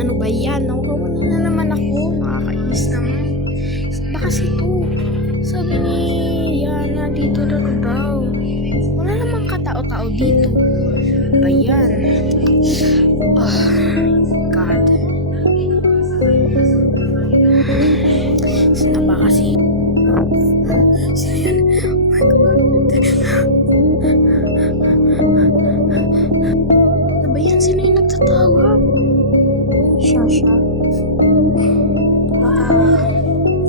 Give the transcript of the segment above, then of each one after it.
Ano ba yan? Nawawala na naman ako. Nakakainis naman. Ba kasi to? Sabi ni Yana dito na daw. Wala namang katao-tao dito. Ano ba yan? Oh, God. Sino ba kasi? Sino yan? Oh my God. Ano ba yan? Sino yung nagtatawag? Shasha. Baka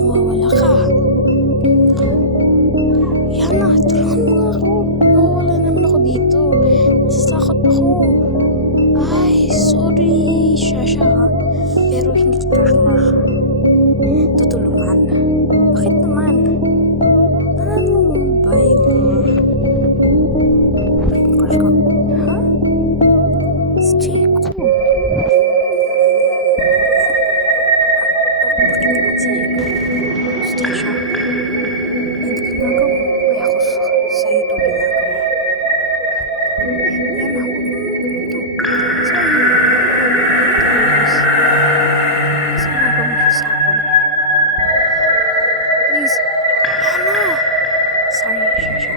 nawawala ka. Yana, tulungan mo nga ako. Nawawala naman ako dito. Nasasakot ako. Ay, sorry, Shasha. Pero hindi kita tutulungan. Bakit naman? Ano ba yung crush ko? Ha? Si Chico. Bakit naman si gusto ko siya? Hindi ko ginagawa. Kaya ako sa'yo ito ginagawa. Yan ako. Ito. Sa'yo. Kasi nagawa mo siya sa akin. Please. Yana. Sorry, Shasha.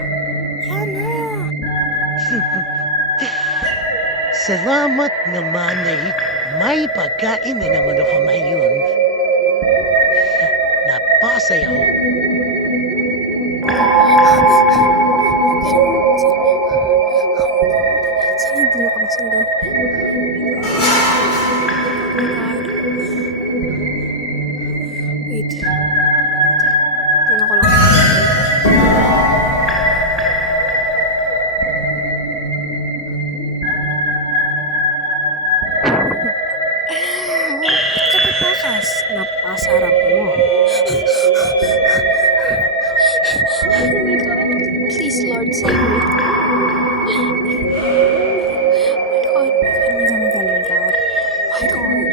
Yana. Salamat naman na may pagkain na naman ako ngayon. Napasaya ako. Sana hindi na ka masundan. Wait. Tingnan ko lang. Ba't ka tatakas? Napasarap mo. Oh my God. Please, Lord, save me. Oh my God. My God. My God.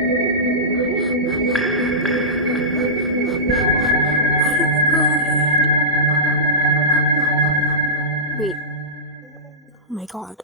Wait. Oh my God.